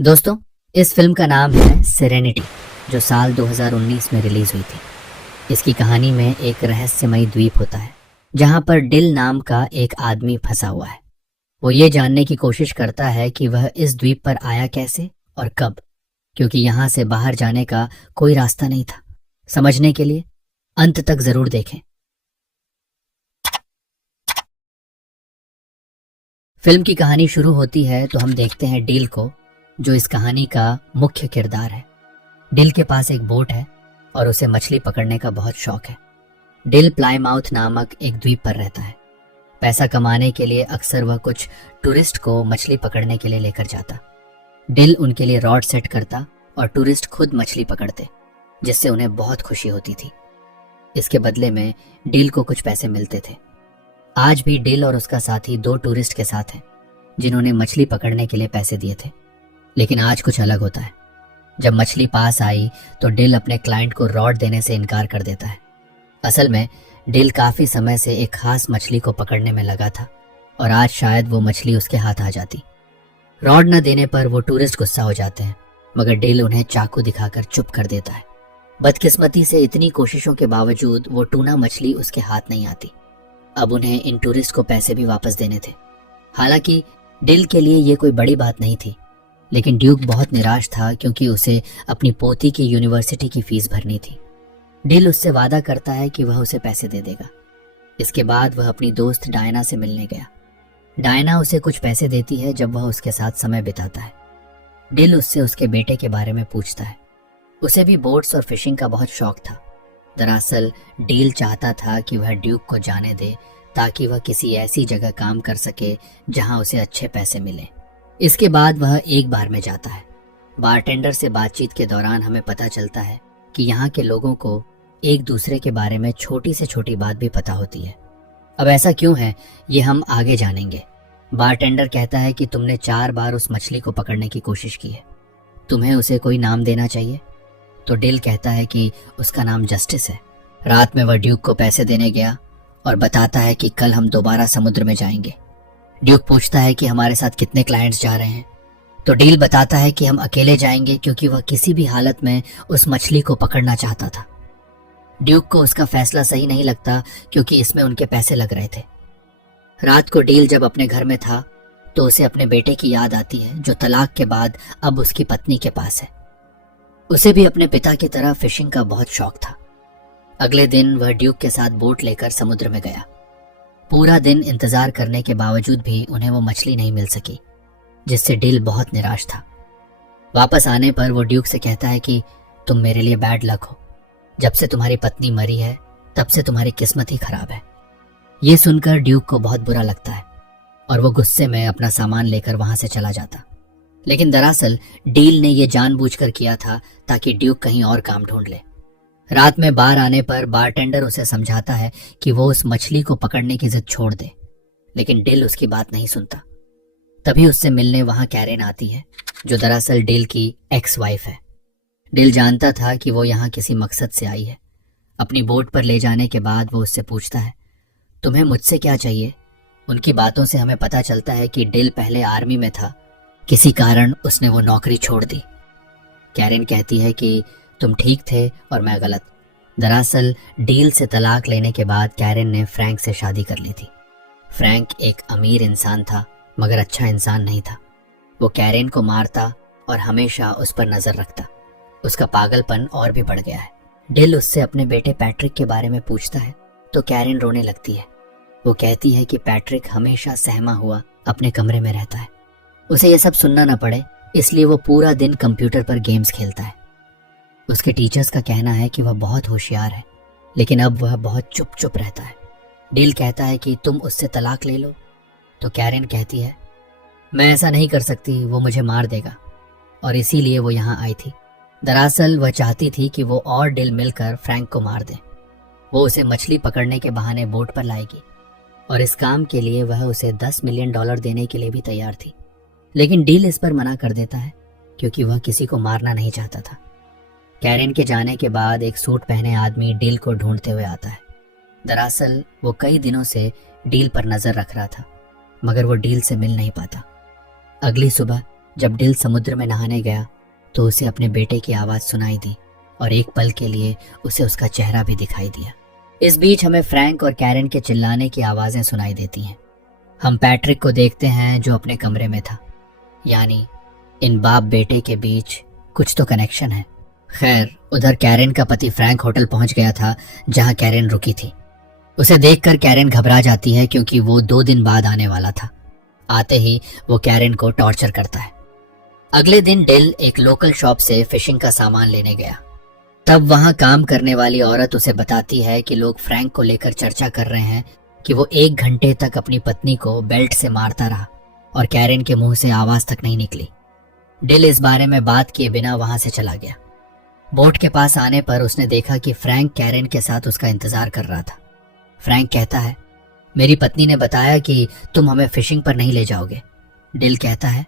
दोस्तों, इस फिल्म का नाम है सेरेनिटी, जो साल 2019 में रिलीज हुई थी। इसकी कहानी में एक रहस्यमयी द्वीप होता है जहां पर डिल नाम का एक आदमी फंसा हुआ है। वो ये जानने की कोशिश करता है कि वह इस द्वीप पर आया कैसे और कब, क्योंकि यहां से बाहर जाने का कोई रास्ता नहीं था। समझने के लिए अंत तक जरूर देखें। फिल्म की कहानी शुरू होती है तो हम देखते हैं डिल को, जो इस कहानी का मुख्य किरदार है। डिल के पास एक बोट है और उसे मछली पकड़ने का बहुत शौक है। डिल प्लाईमाउथ नामक एक द्वीप पर रहता है। पैसा कमाने के लिए अक्सर वह कुछ टूरिस्ट को मछली पकड़ने के लिए लेकर जाता। डिल उनके लिए रॉड सेट करता और टूरिस्ट खुद मछली पकड़ते, जिससे उन्हें बहुत खुशी होती थी। इसके बदले में डिल को कुछ पैसे मिलते थे। आज भी डिल और उसका साथी दो टूरिस्ट के साथ हैं जिन्होंने मछली पकड़ने के लिए पैसे दिए थे। लेकिन आज कुछ अलग होता है। जब मछली पास आई तो डिल अपने क्लाइंट को रॉड देने से इनकार कर देता है। असल में डिल काफी समय से एक खास मछली को पकड़ने में लगा था और आज शायद वो मछली उसके हाथ आ जाती। रॉड न देने पर वो टूरिस्ट गुस्सा हो जाते हैं, मगर डिल उन्हें चाकू दिखाकर चुप कर देता है। बदकिस्मती से इतनी कोशिशों के बावजूद वो टूना मछली उसके हाथ नहीं आती। अब उन्हें इन टूरिस्ट को पैसे भी वापस देने थे। हालांकि डिल के लिए ये कोई बड़ी बात नहीं थी, लेकिन ड्यूक बहुत निराश था क्योंकि उसे अपनी पोती की यूनिवर्सिटी की फीस भरनी थी। डिल उससे वादा करता है कि वह उसे पैसे दे देगा। इसके बाद वह अपनी दोस्त डायना से मिलने गया। डायना उसे कुछ पैसे देती है जब वह उसके साथ समय बिताता है। डिल उससे उसके बेटे के बारे में पूछता है। उसे भी बोट्स और फिशिंग का बहुत शौक था। दरअसल डिल चाहता था कि वह ड्यूक को जाने दे ताकि वह किसी ऐसी जगह काम कर सके जहां उसे अच्छे पैसे मिले। इसके बाद वह एक बार में जाता है। बारटेंडर से बातचीत के दौरान हमें पता चलता है कि यहाँ के लोगों को एक दूसरे के बारे में छोटी से छोटी बात भी पता होती है। अब ऐसा क्यों है, ये हम आगे जानेंगे। बारटेंडर कहता है कि तुमने 4 बार उस मछली को पकड़ने की कोशिश की है, तुम्हें उसे कोई नाम देना चाहिए। तो डिल कहता है कि उसका नाम जस्टिस है। रात में वह ड्यूक को पैसे देने गया और बताता है कि कल हम दोबारा समुद्र में जाएंगे। ड्यूक पूछता है कि हमारे साथ कितने क्लाइंट्स जा रहे हैं, तो डील बताता है कि हम अकेले जाएंगे क्योंकि वह किसी भी हालत में उस मछली को पकड़ना चाहता था। ड्यूक को उसका फैसला सही नहीं लगता क्योंकि इसमें उनके पैसे लग रहे थे। रात को डील जब अपने घर में था तो उसे अपने बेटे की याद आती है, जो तलाक के बाद अब उसकी पत्नी के पास है। उसे भी अपने पिता की तरह फिशिंग का बहुत शौक था। अगले दिन वह ड्यूक के साथ बोट लेकर समुद्र में गया। पूरा दिन इंतजार करने के बावजूद भी उन्हें वो मछली नहीं मिल सकी, जिससे डिल बहुत निराश था। वापस आने पर वो ड्यूक से कहता है कि तुम मेरे लिए बैड लक हो। जब से तुम्हारी पत्नी मरी है तब से तुम्हारी किस्मत ही खराब है। ये सुनकर ड्यूक को बहुत बुरा लगता है और वो गुस्से में अपना सामान लेकर वहां से चला जाता। लेकिन दरअसल डील ने यह जानबूझकर किया था ताकि ड्यूक कहीं और काम ढूंढ ले। रात में बार आने पर बारटेंडर उसे समझाता है कि वो उस मछली को पकड़ने की जिद छोड़ दे, लेकिन डिल उसकी बात नहीं सुनता। तभी उससे मिलने वहां कैरेन आती है, जो दरअसल डिल की एक्स वाइफ है। डिल जानता था कि वो यहाँ किसी मकसद से आई है। अपनी बोट पर ले जाने के बाद वो उससे पूछता है, तुम्हें मुझसे क्या चाहिए। उनकी बातों से हमें पता चलता है कि डिल पहले आर्मी में था, किसी कारण उसने वो नौकरी छोड़ दी। कैरेन कहती है कि तुम ठीक थे और मैं गलत। दरअसल डील से तलाक लेने के बाद कैरेन ने फ्रैंक से शादी कर ली थी। फ्रैंक एक अमीर इंसान था, मगर अच्छा इंसान नहीं था। वो कैरेन को मारता और हमेशा उस पर नजर रखता। उसका पागलपन और भी बढ़ गया है। डिल उससे अपने बेटे पैट्रिक के बारे में पूछता है तो कैरेन रोने लगती है। वो कहती है कि पैट्रिक हमेशा सहमा हुआ अपने कमरे में रहता है। उसे ये सब सुनना न पड़े इसलिए वो पूरा दिन कंप्यूटर पर गेम्स खेलता है। उसके टीचर्स का कहना है कि वह बहुत होशियार है, लेकिन अब वह बहुत चुप चुप रहता है। डिल कहता है कि तुम उससे तलाक ले लो, तो कैरेन कहती है मैं ऐसा नहीं कर सकती, वो मुझे मार देगा, और इसीलिए वो यहाँ आई थी। दरअसल वह चाहती थी कि वो और डिल मिलकर फ्रैंक को मार दें। वो उसे मछली पकड़ने के बहाने बोट पर लाएगी और इस काम के लिए वह उसे $10 मिलियन देने के लिए भी तैयार थी। लेकिन डिल इस पर मना कर देता है क्योंकि वह किसी को मारना नहीं चाहता था। कैरेन के जाने के बाद एक सूट पहने आदमी डिल को ढूंढते हुए आता है। दरअसल वो कई दिनों से डील पर नजर रख रहा था, मगर वो डील से मिल नहीं पाता। अगली सुबह जब डिल समुद्र में नहाने गया तो उसे अपने बेटे की आवाज सुनाई दी और एक पल के लिए उसे उसका चेहरा भी दिखाई दिया। इस बीच हमें फ्रैंक और कैरन के चिल्लाने की आवाजें सुनाई देती हैं। हम पैट्रिक को देखते हैं जो अपने कमरे में था, यानी इन बाप बेटे के बीच कुछ तो कनेक्शन है। खैर, उधर कैरन का पति फ्रैंक होटल पहुंच गया था जहां कैरन रुकी थी। उसे देखकर कैरन घबरा जाती है क्योंकि वो 2 दिन बाद आने वाला था। आते ही वो कैरन को टॉर्चर करता है। अगले दिन डिल एक लोकल शॉप से फिशिंग का सामान लेने गया। तब वहां काम करने वाली औरत उसे बताती है कि लोग फ्रैंक को लेकर चर्चा कर रहे हैं कि वो 1 घंटे तक अपनी पत्नी को बेल्ट से मारता रहा और कैरन के मुंह से आवाज तक नहीं निकली। डिल इस बारे में बात किए बिना वहां से चला गया। बोट के पास आने पर उसने देखा कि फ्रैंक कैरन के साथ उसका इंतजार कर रहा था। फ्रैंक कहता है, मेरी पत्नी ने बताया कि तुम हमें फिशिंग पर नहीं ले जाओगे। डिल कहता है,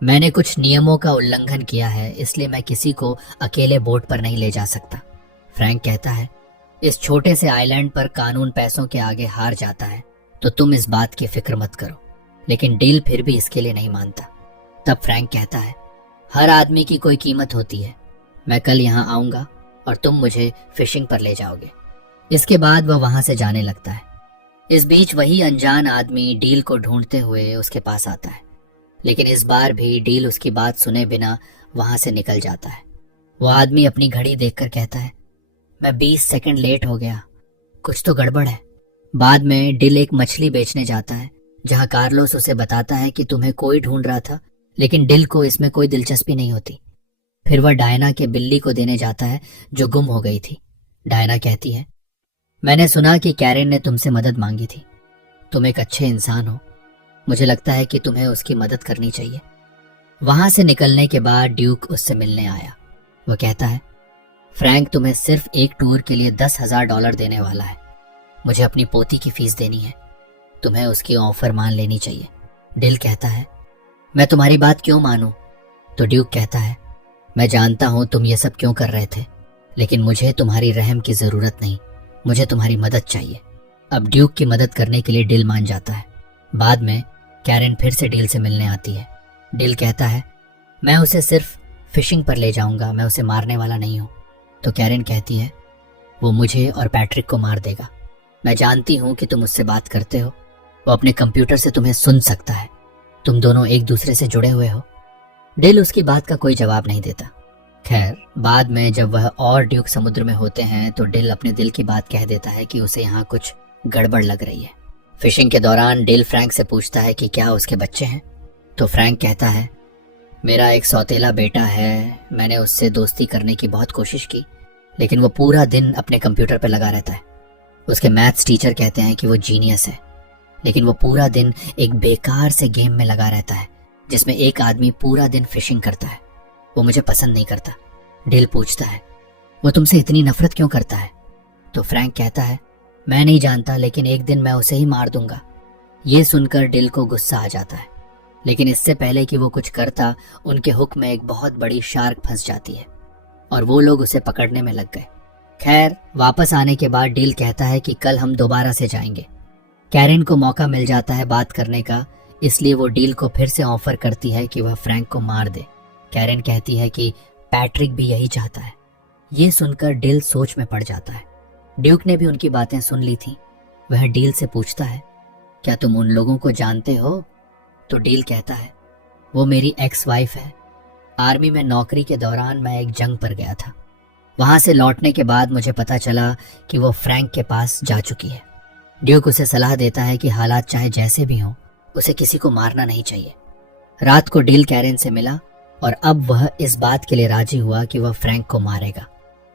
मैंने कुछ नियमों का उल्लंघन किया है, इसलिए मैं किसी को अकेले बोट पर नहीं ले जा सकता। फ्रैंक कहता है, इस छोटे से आइलैंड पर कानून पैसों के आगे हार जाता है, तो तुम इस बात की फिक्र मत करो। लेकिन डिल फिर भी इसके लिए नहीं मानता। तब फ्रैंक कहता है, हर आदमी की कोई कीमत होती है। मैं कल यहाँ आऊंगा और तुम मुझे फिशिंग पर ले जाओगे। इसके बाद वह वहां से जाने लगता है। इस बीच वही अनजान आदमी डील को ढूंढते हुए उसके पास आता है, लेकिन इस बार भी डील उसकी बात सुने बिना वहां से निकल जाता है। वो आदमी अपनी घड़ी देखकर कहता है, मैं 20 सेकंड लेट हो गया, कुछ तो गड़बड़ है। बाद में डिल एक मछली बेचने जाता है जहां कार्लोस उसे बताता है कि तुम्हें कोई ढूंढ रहा था, लेकिन डिल को इसमें कोई दिलचस्पी नहीं होती। फिर वह डायना के बिल्ली को देने जाता है जो गुम हो गई थी। डायना कहती है, मैंने सुना कि कैरन ने तुमसे मदद मांगी थी। तुम एक अच्छे इंसान हो, मुझे लगता है कि तुम्हें उसकी मदद करनी चाहिए। वहां से निकलने के बाद ड्यूक उससे मिलने आया। वह कहता है, फ्रैंक तुम्हें सिर्फ एक टूर के लिए $10,000 देने वाला है। मुझे अपनी पोती की फीस देनी है, तुम्हें उसकी ऑफर मान लेनी चाहिए। डिल कहता है, मैं तुम्हारी बात क्यों मानूं? तो ड्यूक कहता है, मैं जानता हूं तुम ये सब क्यों कर रहे थे, लेकिन मुझे तुम्हारी रहम की जरूरत नहीं, मुझे तुम्हारी मदद चाहिए। अब ड्यूक की मदद करने के लिए डिल मान जाता है। बाद में कैरन फिर से डिल से मिलने आती है। डिल कहता है, मैं उसे सिर्फ फिशिंग पर ले जाऊंगा, मैं उसे मारने वाला नहीं हूं। तो कैरन कहती है, वो मुझे और पैट्रिक को मार देगा। मैं जानती हूं कि तुम उससे बात करते हो, वो अपने कंप्यूटर से तुम्हें सुन सकता है, तुम दोनों एक दूसरे से जुड़े हुए हो। डिल उसकी बात का कोई जवाब नहीं देता। खैर, बाद में जब वह और ड्यूक समुद्र में होते हैं तो डिल अपने दिल की बात कह देता है कि उसे यहाँ कुछ गड़बड़ लग रही है। फिशिंग के दौरान डिल फ्रैंक से पूछता है कि क्या उसके बच्चे हैं। तो फ्रैंक कहता है, मेरा एक सौतेला बेटा है, मैंने उससे दोस्ती करने की बहुत कोशिश की, लेकिन वो पूरा दिन अपने कंप्यूटर पर लगा रहता है। उसके मैथ्स टीचर कहते हैं कि वो जीनियस है, लेकिन वो पूरा दिन एक बेकार से गेम में लगा रहता है जिसमें एक आदमी पूरा दिन फिशिंग करता है। वो मुझे पसंद नहीं करता। डिल पूछता है, वो तुमसे इतनी नफरत क्यों करता है? तो फ्रैंक कहता है, मैं नहीं जानता, लेकिन एक दिन मैं उसे ही मार दूंगा। ये सुनकर डिल को गुस्सा आ जाता है, लेकिन इससे पहले कि वो कुछ करता, उनके हुक में एक बहुत बड़ी शार्क फंस जाती है और वो लोग उसे पकड़ने में लग गए। खैर, वापस आने के बाद डिल कहता है कि कल हम दोबारा से जाएंगे। कैरन को मौका मिल जाता है बात करने का, इसलिए वो डील को फिर से ऑफर करती है कि वह फ्रैंक को मार दे। कैरन कहती है कि पैट्रिक भी यही चाहता है। ये सुनकर डिल सोच में पड़ जाता है। ड्यूक ने भी उनकी बातें सुन ली थी। वह डील से पूछता है, क्या तुम उन लोगों को जानते हो? तो डील कहता है, वो मेरी एक्स वाइफ है। आर्मी में नौकरी के दौरान मैं एक जंग पर गया था। वहां से लौटने के बाद मुझे पता चला कि वो फ्रैंक के पास जा चुकी है। ड्यूक उसे सलाह देता है कि हालात चाहे जैसे भी हों, उसे किसी को मारना नहीं चाहिए। रात को डील कैरन से मिला और अब वह इस बात के लिए राजी हुआ कि वह फ्रैंक को मारेगा।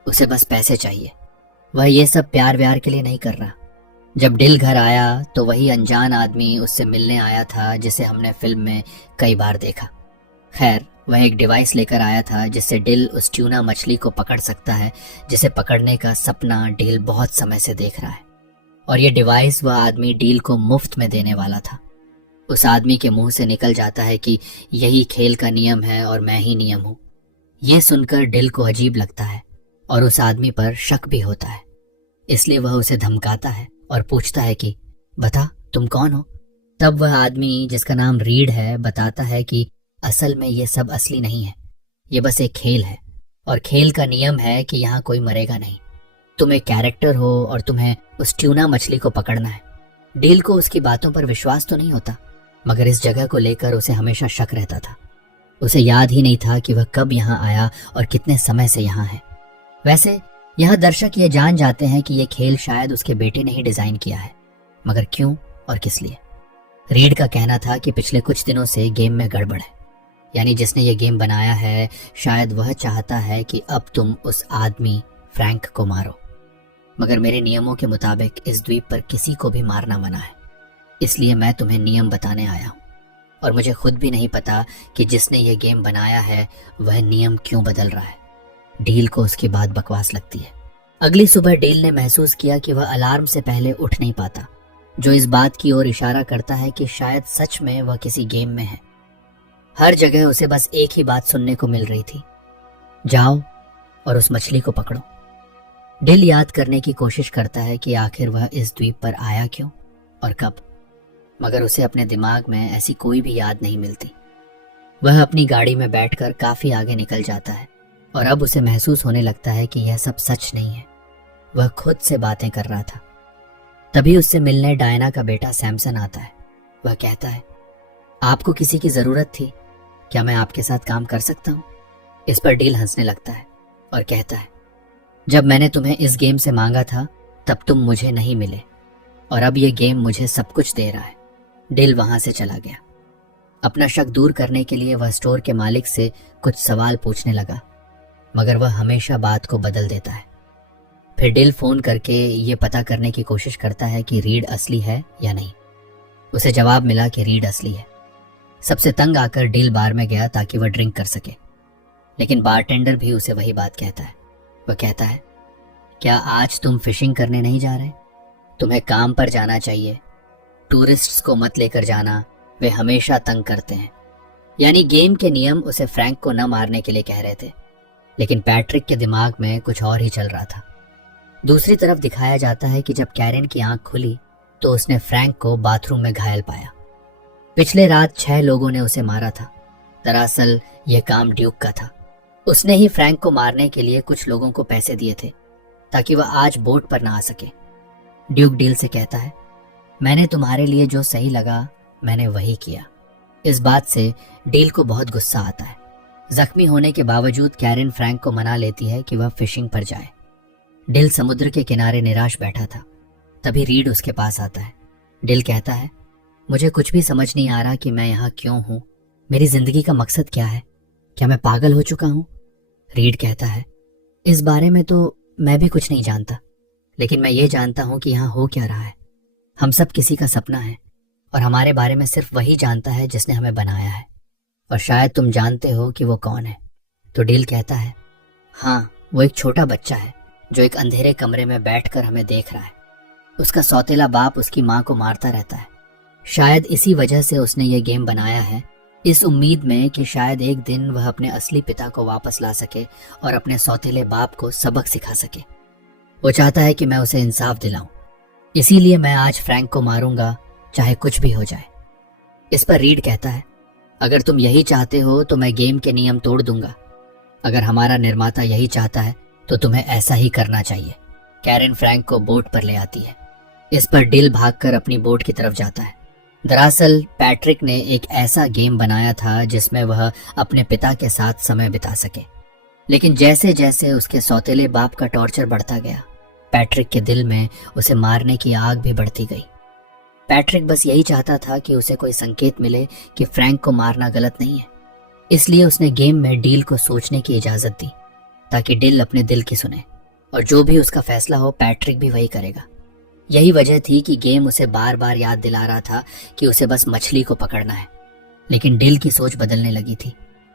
उसे बस पैसे चाहिए। वह ये सब प्यार व्यार के लिए नहीं कर रहा। जब डिल घर आया तो वही अनजान आदमी उससे मिलने आया था जिसे हमने फिल्म में कई बार देखा। खैर, वह एक डिवाइस लेकर आया था जिससे डिल उस ट्यूना मछली को पकड़ सकता है जिसे पकड़ने का सपना डिल बहुत समय से देख रहा है। और ये डिवाइस वह आदमी डील को मुफ्त में देने वाला था। उस आदमी के मुंह से निकल जाता है कि यही खेल का नियम है और मैं ही नियम हूं। यह सुनकर डिल को अजीब लगता है और उस आदमी पर शक भी होता है, इसलिए वह उसे धमकाता है और पूछता है कि बता तुम कौन हो। तब वह आदमी, जिसका नाम रीड है, बताता है कि असल में ये सब असली नहीं है, ये बस एक खेल है, और खेल का नियम है कि यहाँ कोई मरेगा नहीं। तुम एक कैरेक्टर हो और तुम्हें उस ट्यूना मछली को पकड़ना है। डील को उसकी बातों पर विश्वास तो नहीं होता, मगर इस जगह को लेकर उसे हमेशा शक रहता था। उसे याद ही नहीं था कि वह कब यहाँ आया और कितने समय से यहाँ है। वैसे यहाँ दर्शक ये जान जाते हैं कि ये खेल शायद उसके बेटे ने ही डिजाइन किया है, मगर क्यों और किस लिए? रीड का कहना था कि पिछले कुछ दिनों से गेम में गड़बड़ है, यानी जिसने ये गेम बनाया है शायद वह चाहता है कि अब तुम उस आदमी फ्रैंक को मारो। मगर मेरे नियमों के मुताबिक इस द्वीप पर किसी को भी मारना मना है, इसलिए मैं तुम्हें नियम बताने आया हूँ। और मुझे खुद भी नहीं पता कि जिसने ये गेम बनाया है वह नियम क्यों बदल रहा है। डील को उसकी बात बकवास लगती है। अगली सुबह डील ने महसूस किया कि वह अलार्म से पहले उठ नहीं पाता, जो इस बात की ओर इशारा करता है कि शायद सच में वह किसी गेम में है। हर जगह उसे बस एक ही बात सुनने को मिल रही थी, जाओ और उस मछली को पकड़ो। डिल याद करने की कोशिश करता है कि आखिर वह इस द्वीप पर आया क्यों और कब, मगर उसे अपने दिमाग में ऐसी कोई भी याद नहीं मिलती। वह अपनी गाड़ी में बैठकर काफी आगे निकल जाता है और अब उसे महसूस होने लगता है कि यह सब सच नहीं है। वह खुद से बातें कर रहा था। तभी उससे मिलने डायना का बेटा सैमसन आता है। वह कहता है, आपको किसी की जरूरत थी, क्या मैं आपके साथ काम कर सकता हूँ? इस पर डील हंसने लगता है और कहता है, जब मैंने तुम्हें इस गेम से मांगा था तब तुम मुझे नहीं मिले, और अब ये गेम मुझे सब कुछ दे रहा है। डील वहां से चला गया। अपना शक दूर करने के लिए वह स्टोर के मालिक से कुछ सवाल पूछने लगा, मगर वह हमेशा बात को बदल देता है। फिर डिल फोन करके ये पता करने की कोशिश करता है कि रीड असली है या नहीं। उसे जवाब मिला कि रीड असली है। सबसे तंग आकर डिल बार में गया ताकि वह ड्रिंक कर सके, लेकिन बारटेंडर भी उसे वही बात कहता है। वह कहता है, क्या आज तुम फिशिंग करने नहीं जा रहे? तुम्हें काम पर जाना चाहिए। टूरिस्ट्स को मत लेकर जाना, वे हमेशा तंग करते हैं। यानी गेम के नियम उसे फ्रैंक को न मारने के लिए कह रहे थे, लेकिन पैट्रिक के दिमाग में कुछ और ही चल रहा था। दूसरी तरफ दिखाया जाता है कि जब कैरेन की आंख खुली तो उसने फ्रैंक को बाथरूम में घायल पाया। पिछले रात 6 लोगों ने उसे मारा था। दरअसल यह काम ड्यूक का था। उसने ही फ्रैंक को मारने के लिए कुछ लोगों को पैसे दिए थे ताकि वह आज बोट पर ना आ सके। ड्यूक डील से कहता है, मैंने तुम्हारे लिए जो सही लगा मैंने वही किया। इस बात से डील को बहुत गुस्सा आता है। जख्मी होने के बावजूद कैरेन फ्रैंक को मना लेती है कि वह फिशिंग पर जाए। डिल समुद्र के किनारे निराश बैठा था। तभी रीड उसके पास आता है। डिल कहता है, मुझे कुछ भी समझ नहीं आ रहा कि मैं यहाँ क्यों हूँ। मेरी जिंदगी का मकसद क्या है? क्या मैं पागल हो चुका हूँ? रीड कहता है, इस बारे में तो मैं भी कुछ नहीं जानता, लेकिन मैं ये जानता हूँ कि यहाँ हो क्या रहा है। हम सब किसी का सपना है और हमारे बारे में सिर्फ वही जानता है जिसने हमें बनाया है, और शायद तुम जानते हो कि वो कौन है। तो डिल कहता है, हाँ, वो एक छोटा बच्चा है जो एक अंधेरे कमरे में बैठकर हमें देख रहा है। उसका सौतेला बाप उसकी माँ को मारता रहता है। शायद इसी वजह से उसने ये गेम बनाया है, इस उम्मीद में कि शायद एक दिन वह अपने असली पिता को वापस ला सके और अपने सौतेले बाप को सबक सिखा सके। वो चाहता है कि मैं उसे इंसाफ दिलाऊं, इसीलिए मैं आज फ्रैंक को मारूंगा, चाहे कुछ भी हो जाए। इस पर रीड कहता है, अगर तुम यही चाहते हो तो मैं गेम के नियम तोड़ दूंगा। अगर हमारा निर्माता यही चाहता है तो तुम्हें ऐसा ही करना चाहिए। कैरेन फ्रैंक को बोट पर ले आती है। इस पर डिल भागकर अपनी बोट की तरफ जाता है। दरअसल पैट्रिक ने एक ऐसा गेम बनाया था जिसमें वह अपने पिता के साथ समय बिता सके, लेकिन जैसे जैसे उसके सौतेले बाप का टॉर्चर बढ़ता गया, पैट्रिक के दिल में उसे मारने की आग भी बढ़ती गई। पैट्रिक बस यही चाहता था कि उसे कोई संकेत मिले कि फ्रैंक को मारना गलत नहीं है। इसलिए उसने गेम में डील को सोचने की इजाजत दी ताकि डिल अपने दिल की सुने, और जो भी उसका फैसला हो पैट्रिक भी वही करेगा। यही वजह थी कि गेम उसे बार बार याद दिला रहा था कि उसे बस मछली को पकड़ना है, लेकिन डिल की सोच बदलने लगी थी।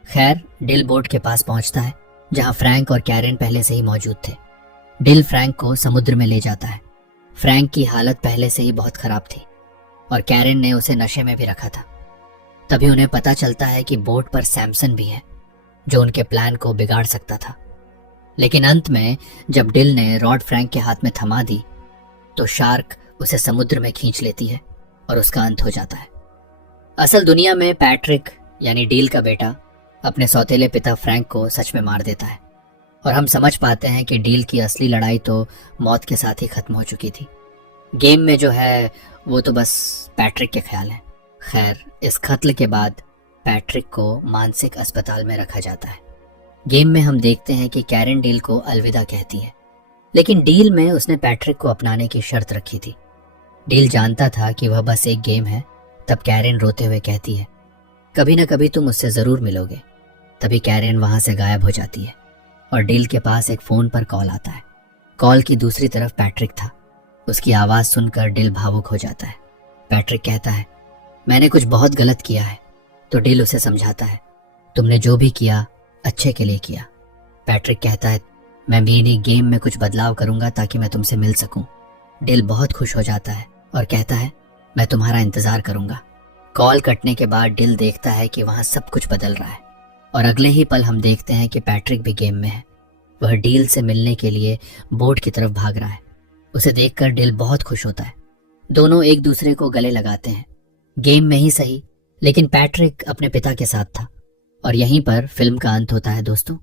खैर, डिल बोट के पास पहुंचता है जहां फ्रैंक और कैरेन पहले से ही मौजूद थे। डिल फ्रैंक को समुद्र में ले जाता है। फ्रैंक की हालत पहले से ही बहुत खराब थी और कैरेन ने उसे नशे में भी रखा था। तभी उन्हें पता चलता है कि बोट पर सैमसन भी है जो उनके प्लान को बिगाड़ सकता था। लेकिन अंत में जब डिल ने रॉड फ्रैंक के हाथ में थमा दी तो शार्क उसे समुद्र में खींच लेती है और उसका अंत हो जाता है। असल दुनिया में पैट्रिक यानी डील का बेटा अपने सौतेले पिता फ्रैंक को सच में मार देता है और हम समझ पाते हैं कि डील की असली लड़ाई तो मौत के साथ ही खत्म हो चुकी थी। गेम में जो है वो तो बस पैट्रिक के ख्याल है। खैर, इस कत्ल के बाद पैट्रिक को मानसिक अस्पताल में रखा जाता है। गेम में हम देखते हैं कि कैरन डील को अलविदा कहती है, लेकिन डील में उसने पैट्रिक को अपनाने की शर्त रखी थी। डील जानता था कि वह बस एक गेम है। तब कैरन रोते हुए कहती है, कभी ना कभी तुम मुझसे जरूर मिलोगे। तभी कैरन वहां से गायब हो जाती है और डील के पास एक फोन पर कॉल आता है। कॉल की दूसरी तरफ पैट्रिक था। उसकी आवाज सुनकर डील भावुक हो जाता है। पैट्रिक कहता है, मैंने कुछ बहुत गलत किया है। तो डील उसे समझाता है, तुमने जो भी किया अच्छे के लिए किया। पैट्रिक कहता है, मैं मेरी गेम में कुछ बदलाव करूंगा ताकि मैं तुमसे मिल सकूं। डील बहुत खुश हो जाता है और कहता है, मैं तुम्हारा इंतजार करूंगा। कॉल कटने के बाद डील देखता है कि वहां सब कुछ बदल रहा है और अगले ही पल हम देखते हैं कि पैट्रिक भी गेम में है। वह डील से मिलने के लिए बोट की तरफ भाग रहा है। उसे देखकर डील बहुत खुश होता है। दोनों एक दूसरे को गले लगाते हैं। गेम में ही सही, लेकिन पैट्रिक अपने पिता के साथ था। और यहीं पर फिल्म का अंत होता है दोस्तों।